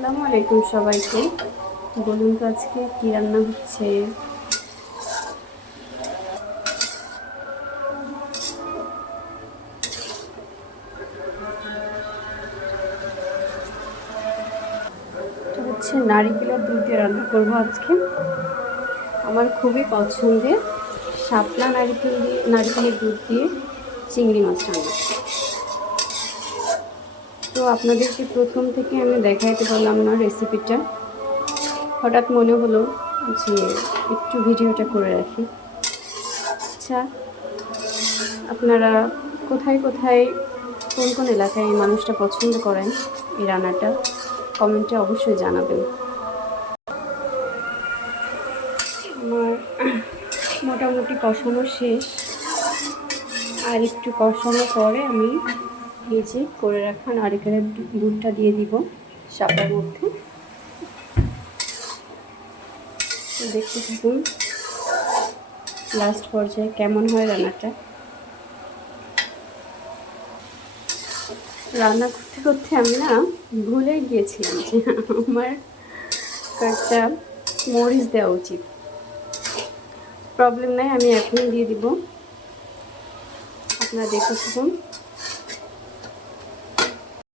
আসসালামু আলাইকুম সবাইকে। বলুন তো আজকে কি রান্না হচ্ছে। এটা হচ্ছে নারিকেলের দুধ দিয়ে রান্না করবো আজকে। আমার খুবই পছন্দের শাপলা নারিকেলের দুধ দিয়ে চিংড়ি মাছ রান্না। তো আপনাদেরকে প্রথম থেকে আমি দেখাইতে পারলাম না রেসিপিটা, হঠাৎ মনে হলো যে একটু ভিডিওটা করে রাখি। আচ্ছা, আপনারা কোথায় কোথায় কোন কোন এলাকায় এই মানুষটা পছন্দ করেন এই রান্নাটা কমেন্টে অবশ্যই জানাবেন। আমার মোটামুটি কষানো শেষ, আর একটু কষানোর পরে আমি এই যে করে রাখা নারিকেলের দুধটা দিয়ে দিব শাপলার মধ্যে। দেখতে থাকুন লাস্ট পর্যায়ে কেমন হয় রান্নাটা। রান্না করতে করতে আমি না ভুলে গিয়েছিলাম যে আমার কয়েকটা মরিচ দেওয়া উচিত। প্রবলেম নাই, আমি এখনই দিয়ে দিব, আপনারা দেখতে থাকুন।